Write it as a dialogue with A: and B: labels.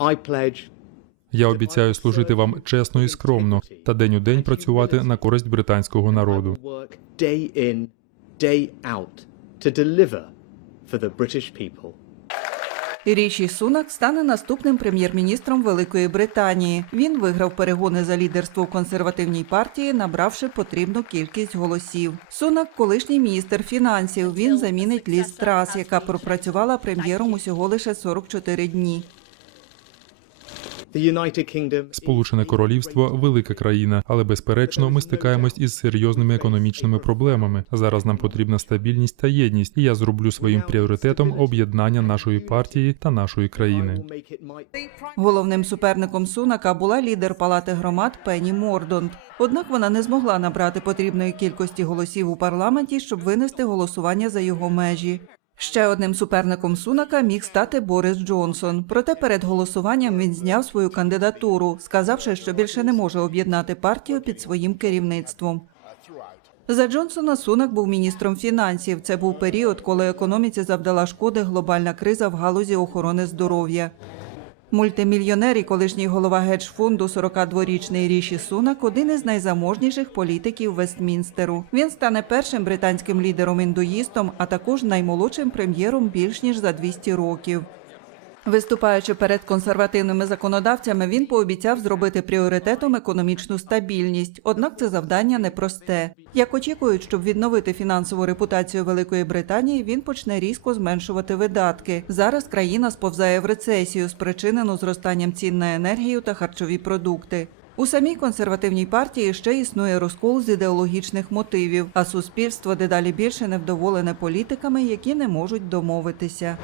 A: I
B: Я обіцяю служити вам чесно і скромно та день у день працювати на користь британського народу.
A: work day in, day out to deliver for the British people.
C: Ріші Сунак стане наступним прем'єр-міністром Великої Британії. Він виграв перегони за лідерство в консервативній партії, набравши потрібну кількість голосів. Сунак, колишній міністр фінансів. Він замінить Ліз Трас, яка пропрацювала прем'єром усього лише 44 дні.
B: Сполучене Королівство велика країна, але безперечно, ми стикаємось із серйозними економічними проблемами. Зараз нам потрібна стабільність та єдність, і я зроблю своїм пріоритетом об'єднання нашої партії та нашої країни.
C: Головним суперником Сунака була лідер палати громад Пенні Мордонт. Однак вона не змогла набрати потрібної кількості голосів у парламенті, щоб винести голосування за його межі. Ще одним суперником Сунака міг стати Борис Джонсон. Проте перед голосуванням він зняв свою кандидатуру, сказавши, що більше не може об'єднати партію під своїм керівництвом. За Джонсона Сунак був міністром фінансів. Це був період, коли економіці завдала шкоди глобальна криза в галузі охорони здоров'я. Мультимільйонер і колишній голова гедж-фонду 42-річний Ріші Сунак один із найзаможніших політиків Вестмінстеру. Він стане першим британським лідером-індуїстом, а також наймолодшим прем'єром більш ніж за 200 років. Виступаючи перед консервативними законодавцями, він пообіцяв зробити пріоритетом економічну стабільність. Однак це завдання непросте. Як очікують, щоб відновити фінансову репутацію Великої Британії, він почне різко зменшувати видатки. Зараз країна сповзає в рецесію, спричинену зростанням цін на енергію та харчові продукти. У самій консервативній партії ще існує розкол з ідеологічних мотивів, а суспільство дедалі більше невдоволене політиками, які не можуть домовитися.